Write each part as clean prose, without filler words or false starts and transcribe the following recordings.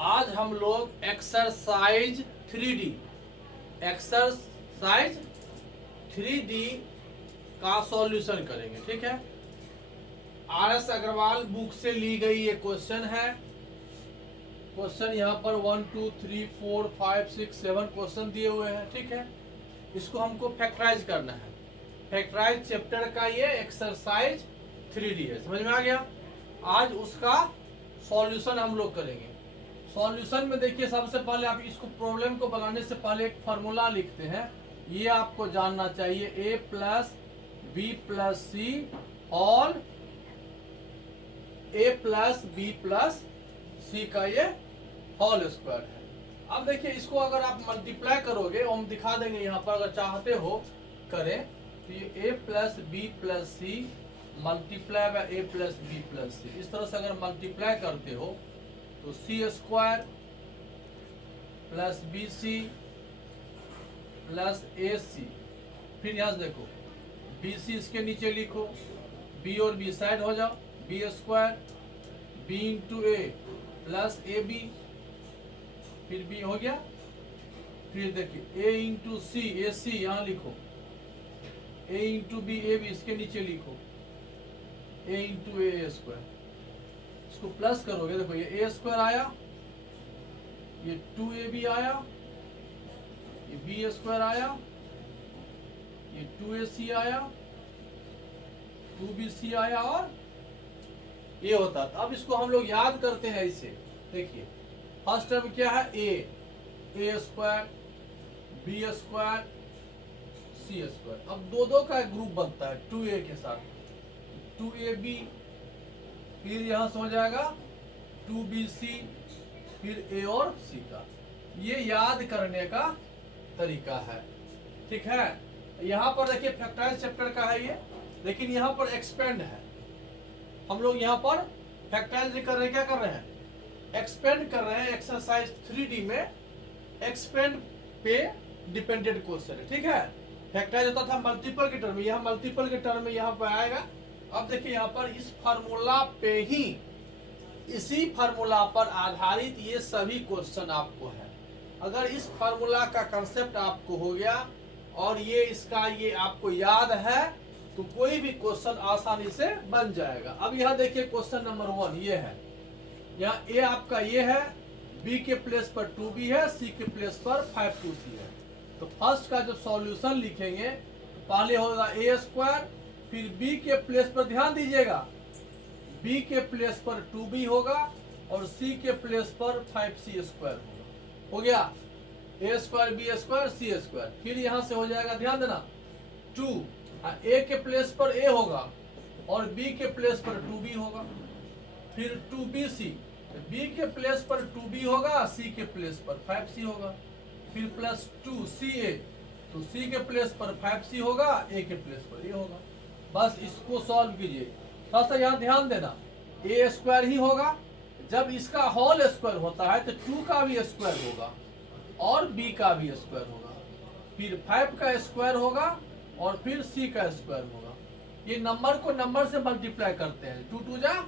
आज हम लोग एक्सरसाइज 3D का सॉल्यूशन करेंगे। ठीक है, RS अग्रवाल बुक से ली गई ये क्वेश्चन है। क्वेश्चन यहाँ पर 1 2 3 4 5 6 7 क्वेश्चन दिए हुए हैं। ठीक है, इसको हमको फैक्टराइज करना है। फैक्टराइज चैप्टर का ये एक्सरसाइज 3D है। समझ में आ गया? आज उसका सॉल्यूशन हम लोग करेंगे। सॉल्यूशन में देखिए, सबसे पहले आप इसको प्रॉब्लम को बनाने से पहले एक फार्मूला लिखते हैं। ये आपको जानना चाहिए, a प्लस बी प्लस सी और a plus B plus C का ये होल स्क्वायर है। अब देखिए, इसको अगर आप मल्टीप्लाई करोगे, हम दिखा देंगे यहाँ पर, अगर चाहते हो करें तो ये a plus B plus C multiply by a plus B plus C, इस तरह से अगर मल्टीप्लाई करते हो तो C square plus B C plus A C. फिर यहाँ से देखो, बी सी इसके नीचे लिखो, बी और बी साइड हो जाओ, B square B into A plus A B, फिर बी हो गया। फिर देखिए ए इंटू सी, ए सी यहाँ लिखो, ए इंटू बी ए बी इसके नीचे लिखो, ए इंटू ए स्क्वायर। इसको प्लस करोगे, देखो ये ए स्क्वायर आया, ये 2ab आया, ये बी स्क्वायर आया, ये 2ac आया, 2bc आया और ये होता था। अब इसको हम लोग याद करते हैं इसे। देखिए, फर्स्ट टर्म क्या है, ए square B square C square. अब दो का एक ग्रुप बनता है 2a के साथ, 2ab, फिर यहां से हो जाएगा 2bc, फिर a और c का। ये याद करने का तरीका है। ठीक है, यहाँ पर देखिए फैक्टराइज चैप्टर का है ये, लेकिन यहाँ पर एक्सपेंड है। हम लोग यहाँ पर फैक्टराइज कर रहे हैं, क्या कर रहे हैं, एक्सपेंड कर रहे हैं। एक्सरसाइज 3D में एक्सपेंड पे डिपेंडेंट क्वेश्चन है। ठीक है, फैक्टराइज होता था मल्टीपल के टर्म में, यहाँ मल्टीपल के टर्म में यहाँ पर आएगा। अब देखिए, यहाँ पर इस फार्मूला पे ही, इसी फार्मूला पर आधारित ये सभी क्वेश्चन आपको है। अगर इस फार्मूला का कंसेप्ट आपको हो गया और ये इसका ये आपको याद है तो कोई भी क्वेश्चन आसानी से बन जाएगा। अब यहाँ देखिए, क्वेश्चन नंबर 1 ये है। यहाँ ए आपका ये है, बी के प्लेस पर 2b है, सी के प्लेस पर 52c है। तो फर्स्ट का जो सॉल्यूशन लिखेंगे, तो पहले होगा ए स्क्वायर, फिर b के प्लेस पर ध्यान दीजिएगा, b के प्लेस पर 2b होगा और c के प्लेस पर 5c स्क्वायर होगा। हो गया, a square B square C square. फिर यहां से हो जाएगा, ध्यान देना, 2 a के प्लेस पर a होगा और b के प्लेस पर 2b होगा। फिर 2bc, b के प्लेस पर 2b होगा, c के प्लेस पर 5c होगा। फिर प्लस 2ca, तो c के प्लेस पर 5c होगा, a के प्लेस पर a होगा। बस इसको सॉल्व कीजिए। थोड़ा सा यहाँ ध्यान देना, ए स्क्वायर ही होगा। जब इसका होल स्क्वायर होता है तो 2 का भी स्क्वायर होगा और b का भी स्क्वायर होगा, फिर 5 का स्क्वायर होगा और फिर c का स्क्वायर होगा। ये नंबर को नंबर से मल्टीप्लाई करते हैं, 2 2 जा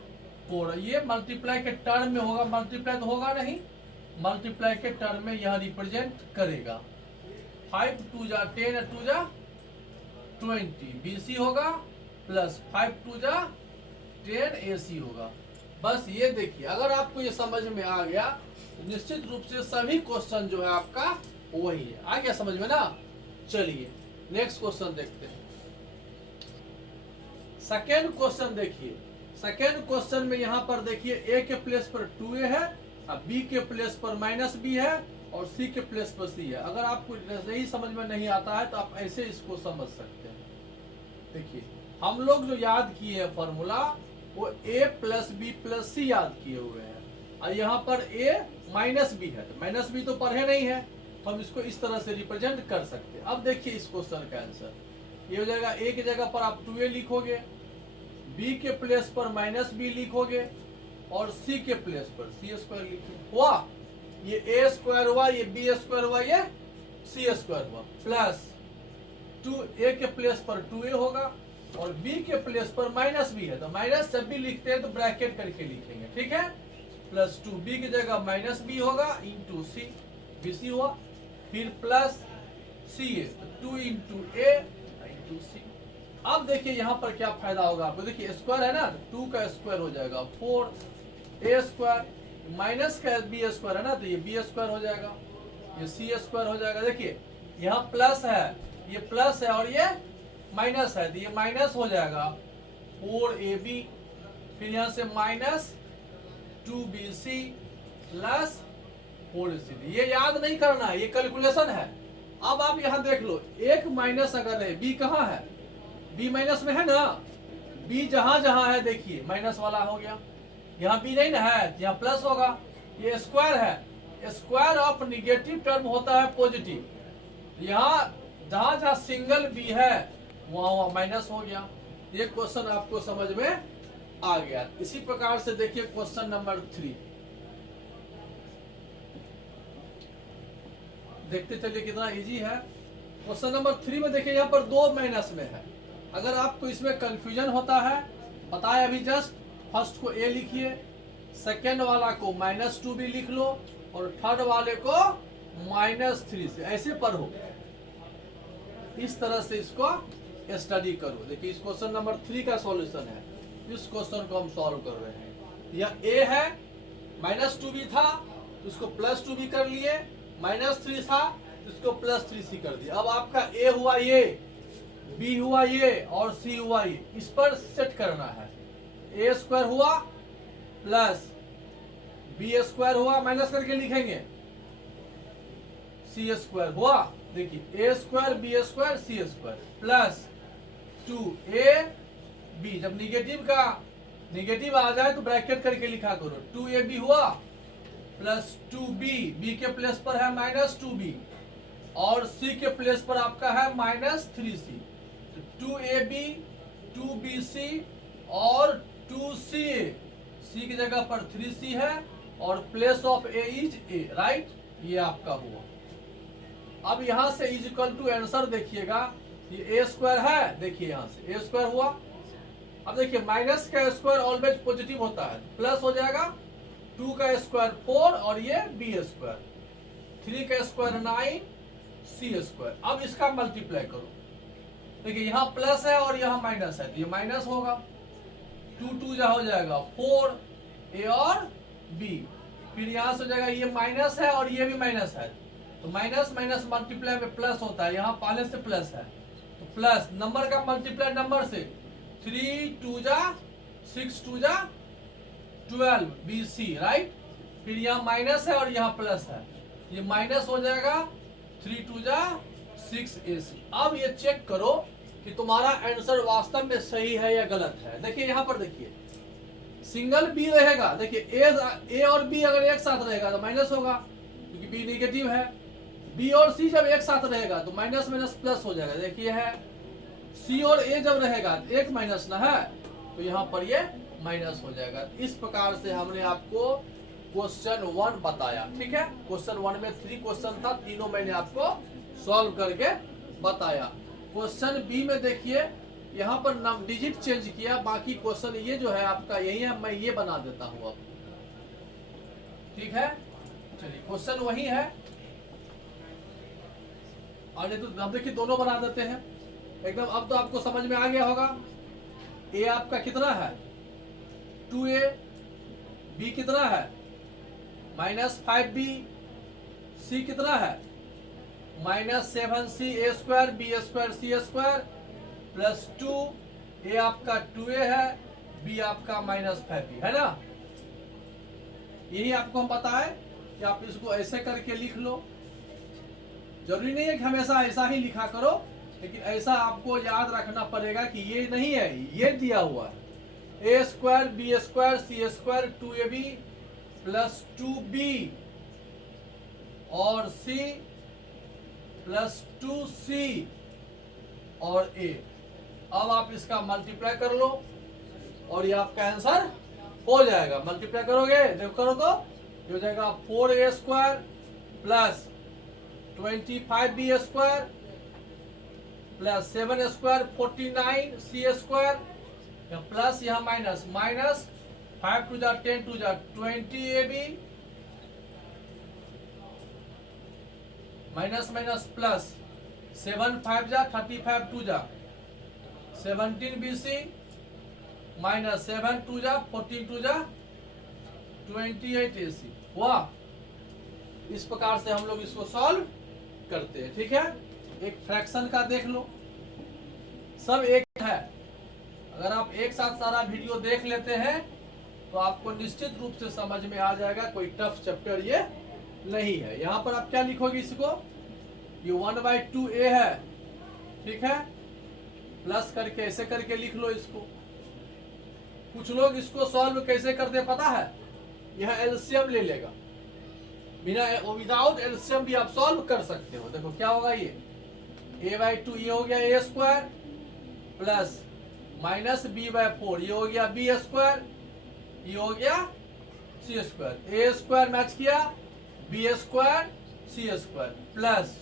4। ये मल्टीप्लाई के टर्म में होगा, मल्टीप्लाई तो होगा नहीं, मल्टीप्लाई के टर्म में यह रिप्रेजेंट करेगा। 5 2 जा 10, 2 जा 20, bc होगा, प्लस 5 2 जा 10 ac होगा। बस ये देखिए, अगर आपको ये समझ में आ गया तो निश्चित रूप से सभी क्वेश्चन जो है आपका वही है। आ गया समझ में ना? चलिए नेक्स्ट क्वेश्चन देखते हैं। सेकेंड क्वेश्चन देखिए, सेकेंड क्वेश्चन में यहाँ पर देखिए, a के प्लेस पर 2a है, b के प्लेस पर -b है और c के प्लेस पर c है। अगर आपको नहीं समझ में नहीं आता है तो आप ऐसे इसको समझ सकते हैं। देखिए, हम लोग जो याद किए हैं फॉर्मूला, वो a प्लस बी प्लस सी याद किए हुए हैं और यहाँ पर a माइनस बी है, तो माइनस बी तो पढ़े नहीं है, तो हम इसको इस तरह से रिप्रेजेंट कर सकते हैं। अब देखिए इस क्वेश्चन का आंसर ये हो जाएगा, a की जगह पर आप 2a लिखोगे, b के प्लेस पर -b लिखोगे और c के प्लेस पर c स्क्वायर लिखोगे। हुआ, ये a स्क्वायर हुआ, ये b स्क्वायर हुआ, ये c स्क्वायर हुआ, प्लस 2a के प्लेस पर 2a होगा और b के प्लेस पर -b है, तो माइनस जब भी लिखते हैं तो ब्रैकेट करके लिखेंगे। ठीक है, प्लस 2, बी की जगह माइनस बी होगा इंटू सी, बी सी हुआ, फिर प्लस सी ए, 2 इंटू ए इंटू सी। अब देखिए यहाँ पर क्या फायदा होगा आपको, देखिए स्क्वायर है ना, 2 का स्क्वायर हो जाएगा 4 ए स्क्वायर, माइनस का बी स्क्वायर है ना, तो ये बी स्क्वायर हो जाएगा, ये सी स्क्वायर हो जाएगा। देखिए यहाँ प्लस है, ये प्लस है और ये माइनस है, तो ये माइनस हो जाएगा 4ab, फिर यहाँ से माइनस 2bc प्लस 4c। ये याद नहीं करना है, ये कैलकुलेशन है। अब आप यहाँ देख लो, एक माइनस अगर है, बी कहाँ है, बी माइनस में है ना, बी जहां जहां है देखिए माइनस वाला हो गया, यहाँ बी नहीं ना है, यहाँ प्लस होगा। ये स्क्वायर है, स्क्वायर ऑफ निगेटिव टर्म होता है पॉजिटिव, यहाँ जहां जहां सिंगल बी है वहां माइनस हो गया। ये क्वेश्चन आपको समझ में आ गया। इसी प्रकार से देखिए क्वेश्चन नंबर 3, देखते चलिए कितना इजी है। क्वेश्चन नंबर 3 में देखिए यहाँ पर 2 माइनस में है। अगर आपको इसमें कंफ्यूजन होता है, बताया अभी जस्ट, फर्स्ट को ए लिखिए, सेकेंड वाला को -2b लिख लो और थर्ड वाले को -3 से ऐसे पढ़ो। इस तरह से इसको स्टडी करो। देखिए इस क्वेश्चन नंबर 3 का सॉल्यूशन है, इस क्वेश्चन को हम सॉल्व कर रहे हैं। यह ए है, -2b था तो इसको +2b कर लिए, -3 था तो इसको +3c कर दिया। अब आपका ए हुआ ये, बी हुआ ये और सी हुआ ये, इस पर सेट करना है। ए स्क्वायर हुआ प्लस बी स्क्वायर हुआ, माइनस करके लिखेंगे, सी स्क्वायर हुआ। देखिए ए square B square C square plus 2ab, जब निगेटिव आ जाए तो ब्रैकेट करके लिखा करो, 2ab हुआ प्लस 2b, बी के प्लेस पर है -2b और सी के प्लेस पर आपका है -3c, 2ab 2bc और 2ca, सी की जगह पर 3c है और place of A is a, right, ये आपका हुआ। अब यहां से इज इक्वल टू आंसर देखिएगा, ये ए स्क्वायर है, देखिए यहां से ए स्क्वायर हुआ। अब देखिए माइनस का स्क्वायर ऑलवेज पॉजिटिव होता है, प्लस हो जाएगा, 2 का स्क्वायर 4 और ये बी स्क्वायर, 3 का स्क्वायर 9 सी स्क्वायर। अब इसका मल्टीप्लाई करो, देखिए यहाँ प्लस है और यहाँ माइनस है, तो ये माइनस होगा, 2 जा हो जाएगा 4 ए और बी, फिर यहाँ से हो जाएगा, ये माइनस है और ये भी माइनस है, तो माइनस माइनस मल्टीप्लाई में प्लस होता है, यहाँ पहले से प्लस है तो प्लस, नंबर का मल्टीप्लाई नंबर से, 3 2 जा 6 2 जा 12 बी सी, राइट, फिर यहाँ माइनस है और यहाँ प्लस है, ये माइनस हो जाएगा, 3 2 जा 6 ए सी। अब ये चेक करो कि तुम्हारा आंसर वास्तव में सही है या गलत है। देखिए यहाँ पर देखिए सिंगल बी रहेगा, देखिए ए और बी अगर एक साथ रहेगा तो माइनस होगा क्योंकि बी नेगेटिव है, बी और सी जब एक साथ रहेगा तो माइनस माइनस प्लस हो जाएगा। देखिए है सी और ए जब रहेगा एक माइनस ना है तो यहाँ पर ये माइनस हो जाएगा। इस प्रकार से हमने आपको क्वेश्चन 1 बताया, ठीक है। क्वेश्चन 1 में 3 क्वेश्चन था, तीनों मैंने आपको सॉल्व करके बताया। क्वेश्चन बी में देखिए यहाँ पर नम डिजिट चेंज किया, बाकी क्वेश्चन ये जो है आपका यही है, मैं ये बना देता हूँ अब, ठीक है। चलिए क्वेश्चन वही है और नहीं तो हम देखिए दोनों बना देते हैं एकदम। अब तो आपको समझ में आ गया होगा, ए आपका कितना है 2a, बी कितना है -5b, सी कितना है -7c ए square B square C square plus 2, ए आपका 2a है, बी आपका -5b है ना। यही आपको हम बताए कि आप इसको ऐसे करके लिख लो, जरूरी नहीं है कि हमेशा ऐसा ही लिखा करो, लेकिन ऐसा आपको याद रखना पड़ेगा कि ये नहीं है, ये दिया हुआ है, ए square B square C square 2ab plus 2b और c प्लस 2c और a। अब आप इसका मल्टीप्लाई कर लो और ये आपका आंसर हो जाएगा। मल्टीप्लाई करोगे, देखो करो तो ये हो जाएगा 4a square plus 25b square plus 7 square 49 c square plus यहाँ माइनस 5 टू जा 10 टू जा 20 AB माइनस माइनस प्लस 7 5 जा 35 टू जा 17 BC माइनस 7 टू जा 14 टू जा 28 AC। वाह, इस प्रकार से हम लोग इसको सॉल्व करते हैं। ठीक है, एक फ्रैक्शन का देख लो, सब एक है। अगर आप एक साथ सारा वीडियो देख लेते हैं तो आपको निश्चित रूप से समझ में आ जाएगा, कोई टफ चैप्टर ये नहीं है। यहां पर आप क्या लिखोगे इसको, ये 1/2A है, ठीक है, प्लस करके ऐसे करके लिख लो इसको। कुछ लोग इसको सॉल्व कैसे करते पता है, यह एलसीएम ले लेगा, बिना विदाउट एलसीएम भी आप सॉल्व कर सकते हो। देखो क्या होगा, ये A/2 ये हो गया A² प्लस माइनस B/4 ये हो गया B², ये हो गया C²। A² मैच किया B² C² प्लस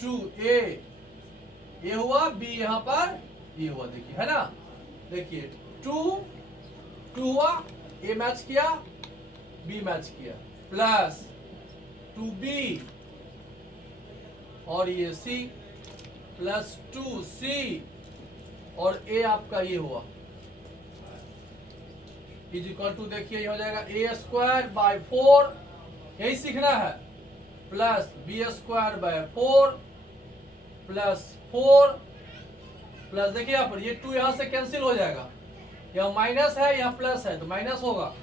2A ये हुआ, B यहां पर ये हुआ, देखिए है ना, देखिए 2 हुआ, A मैच किया B मैच किया प्लस 2B और ये C प्लस 2C और A आपका ये हुआ इज इक्वल टू, देखिए ये हो जाएगा A²/4, यही सीखना है, प्लस B²/4 प्लस 4 प्लस, देखिए यहाँ पर ये 2 यहां से कैंसिल हो जाएगा, यहाँ माइनस है यहाँ प्लस है तो माइनस होगा,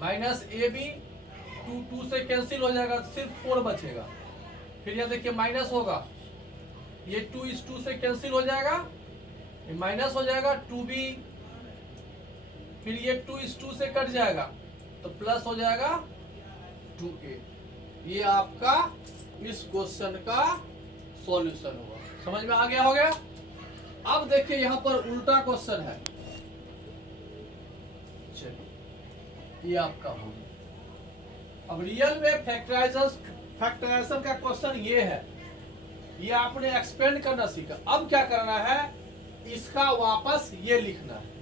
माइनस AB 2 से कैंसिल हो जाएगा, सिर्फ 4 बचेगा। फिर यहाँ देखिए माइनस होगा, ये 2 इस 2 से कैंसिल हो जाएगा, ये माइनस हो जाएगा 2B, फिर ये 2 इस 2 से कट जाएगा तो प्लस हो जाएगा 2A। ये आपका इस क्वेश्चन का सॉल्यूशन होगा। समझ में आ गया हो गया। अब देखिए यहां पर उल्टा क्वेश्चन है, चलिए ये आपका हो गया। अब रियल में फैक्टराइजेशन का क्वेश्चन ये है, ये आपने एक्सपेंड करना सीखा। अब क्या करना है, इसका वापस ये लिखना है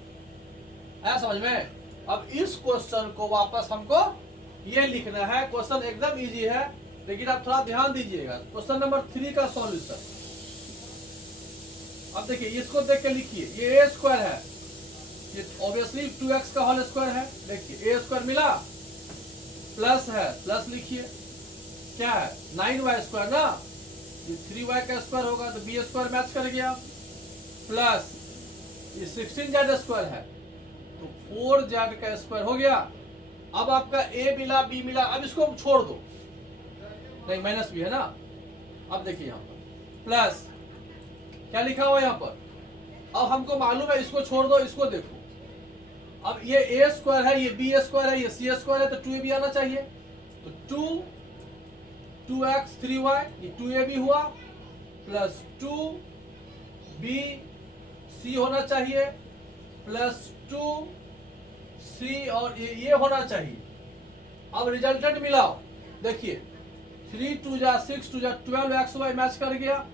समझ में। अब इस क्वेश्चन को वापस हमको ये लिखना है। क्वेश्चन एकदम इजी है, लेकिन आप थोड़ा ध्यान दीजिएगा। क्वेश्चन नंबर 3 का सॉल्यूशन, अब देखिए इसको देख के लिखिए, ये A² है, ये ऑब्वियसली 2x का होल स्क्वायर है। देखिए A² मिला, प्लस है, प्लस लिखिए, क्या है 9y² ना, ये 3y का स्क्वायर होगा तो B² मैच कर गया, प्लस ये 16z² है तो 4z का स्क्वायर हो गया। अब आपका A मिला B मिला, अब इसको छोड़ दो, नहीं माइनस भी है ना। अब देखिए यहाँ पर प्लस क्या लिखा हुआ यहाँ पर, अब हमको मालूम है, इसको छोड़ दो, इसको देखो। अब ये A² है, ये B² है, ये C² है तो 2AB आना चाहिए, तो 2x 3y ये 2AB हुआ, प्लस 2BC होना चाहिए, प्लस 2C और ये होना चाहिए। अब रिजल्टेंट मिलाओ, देखिए 3 2 जा 6 2 जा 12xy मैच कर गया।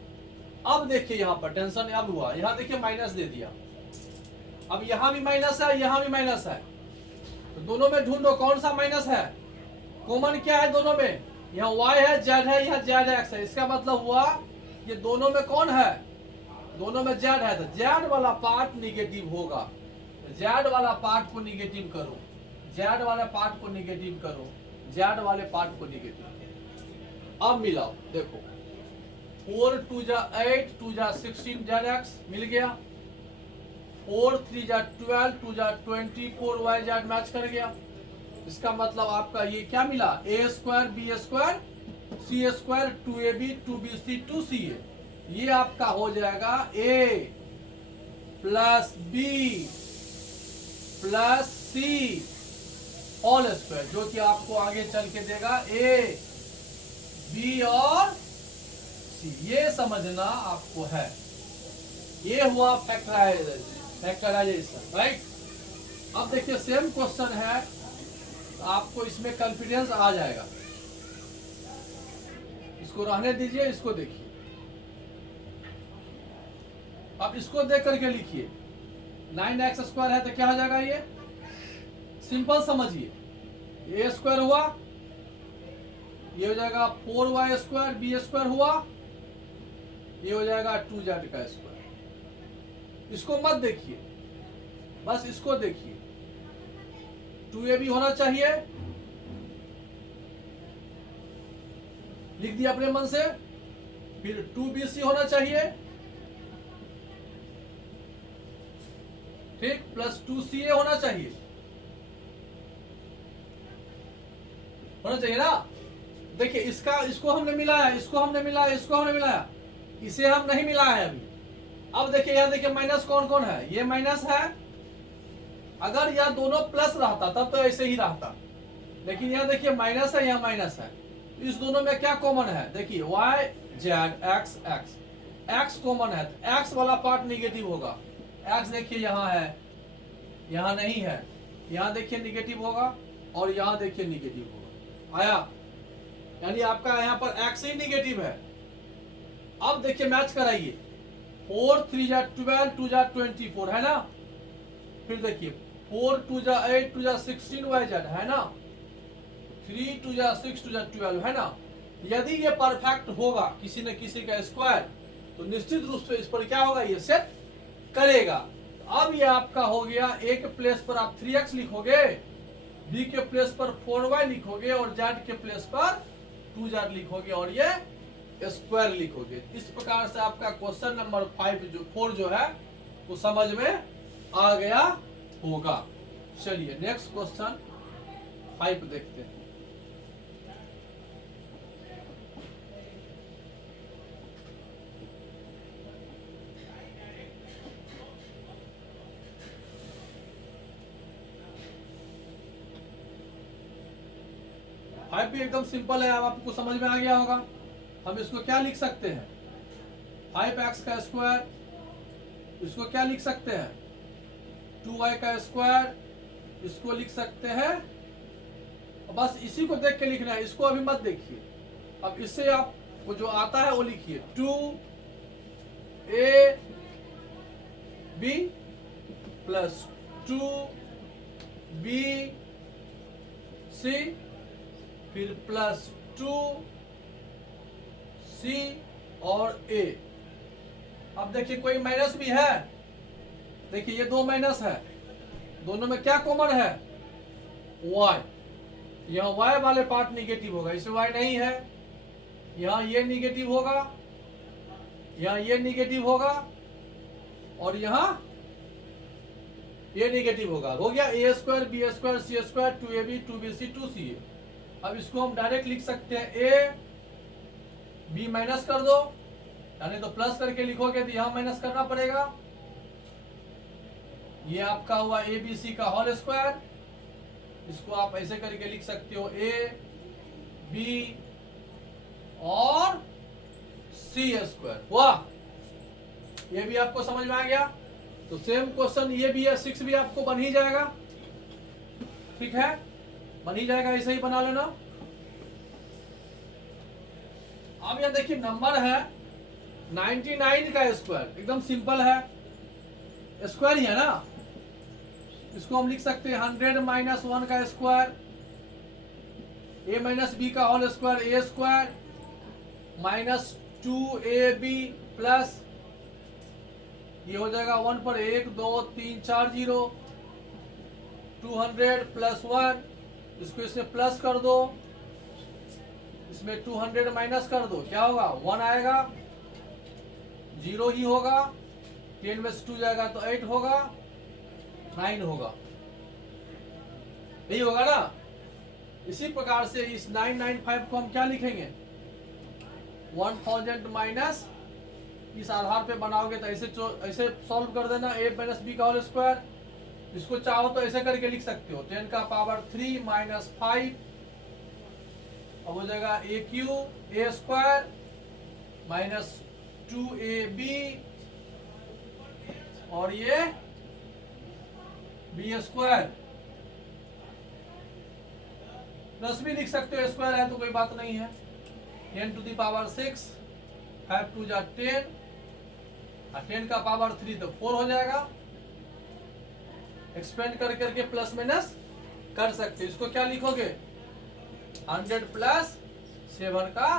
अब देखिए यहाँ पर टेंशन अब हुआ, यहाँ देखिए माइनस दे दिया, अब यहाँ भी माइनस है यहाँ भी माइनस है, तो दोनों में ढूंढो कौन सा माइनस है। कॉमन क्या है दोनों में, यहाँ y है, z है, यहाँ zx है। इसका मतलब हुआ ये दोनों में कौन है, दोनों में z है, तो z वाला पार्ट निगेटिव होगा। z वाला पार्ट को निगेटिव करो, z वाले पार्ट को निगेटिव करो, z वाले पार्ट को निगेटिव। अब मिलाओ, देखो 4 2 जा 8 2 जा 16 zx मिल गया, 4 3 जा 12 2 जा 24 yz मैच कर गया। इसका मतलब आपका ये क्या मिला, A² B² C² 2AB 2BC 2CA। ये आपका हो जाएगा A plus B plus C whole square, जो कि आपको आगे चल के देगा A B और C। ये समझना आपको है, ये हुआ फैक्टराइजेशन, राइट। अब देखिए सेम क्वेश्चन है, आपको इसमें कॉन्फिडेंस आ जाएगा। इसको रहने दीजिए, इसको देखिए। अब इसको देख करके लिखिए, 9x² है तो क्या हो जाएगा, ये सिंपल समझिए, ए स्क्वायर हुआ, ये हो जाएगा 4y स्क्वायर, बी स्क्वायर हुआ, ये हो जाएगा 2z का स्क्वायर। इसको मत देखिए, बस इसको देखिए, 2ab होना चाहिए, लिख दिया अपने मन से, फिर 2bc होना चाहिए, ठीक, प्लस 2ca होना चाहिए, होना चाहिए ना। देखिए इसको हमने मिलाया, इसको हमने मिलाया, इसको हमने मिलाया, इसे हम नहीं मिलाया है अभी। अब देखिए यहाँ देखिए माइनस कौन कौन है, ये माइनस है, अगर यह दोनों प्लस रहता तब तो ऐसे ही रहता, लेकिन यहाँ देखिए माइनस है, यहाँ माइनस है, इस दोनों में क्या कॉमन है, देखिए y z x x, x common है, तो x वाला पार्ट निगेटिव होगा, x देखिए यहाँ है, यहाँ नहीं है, यहाँ देखिए निगेटिव होगा, और यहाँ देखिए निगेटिव होगा, आया, यानी आपका यहाँ पर x ही निगेटिव है। अब देखिए मैच कराइए, 4 3 जा 12 2 जा 24 है ना, फिर देखिए 4 2 जा 8 2 जा 16 yz है ना, 3 2 जा 6 2 जा 12 है ना। यदि ये परफेक्ट होगा किसी न किसी का स्क्वायर, तो निश्चित रूप से इस पर क्या होगा, ये सेट करेगा। अब ये आपका हो गया, a के प्लेस पर आप 3x लिखोगे, b के प्लेस पर 4y लिखोगे, और z के प्लेस पर 2z लिखोगे, और ये स्क्वायर लिखोगे। इस प्रकार से आपका क्वेश्चन नंबर 4 जो है वो समझ में आ गया होगा। चलिए नेक्स्ट क्वेश्चन 5 देखते हैं। फाइव भी एकदम सिंपल है, अब आपको समझ में आ गया होगा। हम इसको क्या लिख सकते हैं, 5x का स्क्वायर, इसको क्या लिख सकते हैं, 2y का स्क्वायर, इसको लिख सकते हैं, बस इसी को देख के लिखना है, इसको अभी मत देखिए। अब इससे आप वो जो आता है वो लिखिए, 2ab प्लस 2bc फिर प्लस 2c और a। अब देखिए कोई माइनस भी है, देखिए ये दो माइनस है, दोनों में क्या कॉमन है, y, यहाँ y वाले पार्ट निगेटिव होगा, इसमें y नहीं है, यहाँ ये निगेटिव होगा, यहाँ ये निगेटिव होगा, और यहाँ ये निगेटिव होगा। हो गया a square B square C square 2ab 2bc 2ca। अब इसको हम डायरेक्ट लिख सकते हैं, a b माइनस कर दो, यानी तो प्लस करके लिखोगे तो यहाँ माइनस करना पड़ेगा, ये आपका हुआ ए बी सी का होल स्क्वायर। इसको आप ऐसे करके लिख सकते हो, a b और सी स्क्वायर हुआ। ये भी आपको समझ में आ गया। तो सेम क्वेश्चन ये भी है, 6 भी आपको बन ही जाएगा, ठीक है, बन ही जाएगा, ऐसे ही बना लेना। अब यह देखिए नंबर है 99 का स्क्वायर, एकदम सिंपल है, स्क्वायर ही है ना। इसको हम लिख सकते हैं 100 माइनस 1 का स्क्वायर, a माइनस बी का whole square, a square minus 2ab plus, ये हो जाएगा 1 पर 1 2 3 4 0, 200 प्लस 1, इसको इसमें प्लस कर दो, इसमें 200 माइनस कर दो, क्या होगा 1 आएगा, 0 ही होगा, 10 में से 2 जाएगा तो 8 होगा, 9 होगा, यही होगा ना। इसी प्रकार से इस 995 को हम क्या लिखेंगे, 1000 माइनस, इस आधार पे बनाओगे तो ऐसे सॉल्व कर देना, a माइनस बी का होल स्क्वायर। इसको चाहो तो ऐसे करके लिख सकते हो, 10 का पावर 3 माइनस 5, अब हो जाएगा a Q a square minus 2ab और ये b स्क्वायर, प्लस भी लिख सकते हो, स्क्वायर है तो कोई बात नहीं है, 10 टू द पावर 6, 5 टू जा 10, 10 का पावर 3 तो 4 हो जाएगा, एक्सपेंड कर करके प्लस माइनस कर सकते। इसको क्या लिखोगे 100 प्लस 7 का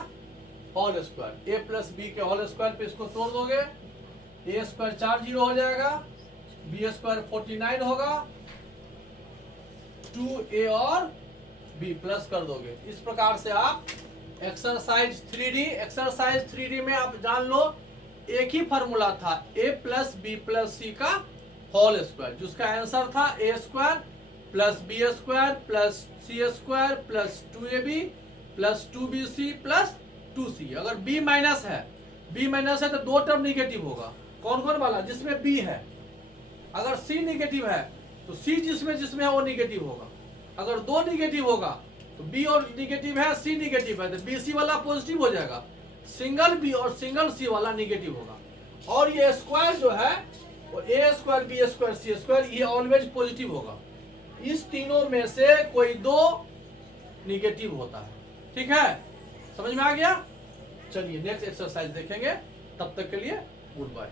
whole square, a plus B के होल स्क्वायर पे इसको तोड़ दोगे, a स्क्वायर 4 जीरो हो जाएगा, b स्क्वायर 49 होगा, 2a और b प्लस कर दोगे। इस प्रकार से आप एक्सरसाइज 3D में आप जान लो एक ही फॉर्मूला था a plus B plus C का होल स्क्वायर, जिसका आंसर था a square plus B square plus C square plus 2ab plus 2bc plus 2c। अगर b माइनस है तो दो टर्म निगेटिव होगा। कौन कौन वाला? जिसमें b है। अगर c निगेटिव है तो c जिसमें है वो निगेटिव होगा। अगर दो निगेटिव होगा तो b और निगेटिव है, c निगेटिव है तो bc वाला पॉजिटिव हो जाएगा, सिंगल b और सिंगल c वाला निगेटिव होगा। और ये स्क्वायर जो है वो a square B square C square ये ऑलवेज पॉजिटिव होगा। इस तीनों में से कोई दो निगेटिव होता है। ठीक है, समझ में आ गया? चलिए नेक्स्ट एक्सरसाइज देखेंगे, तब तक के लिए गुड बाय।